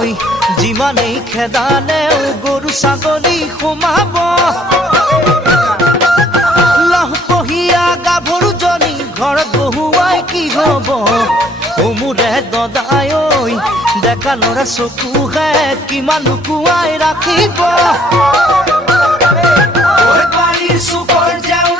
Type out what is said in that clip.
ঐ যিমানেই খেদালেও গৰু ছাগলী সোমাব লহপহীয়া গাভৰুজনী ঘৰত বহুৱাই কি হব মোৰে দদাই ঐ ডেকা ল'ৰা চকুহে কিমান লুকুৱাই ৰাখিব বাৰীৰ চুকৰ জেউৰা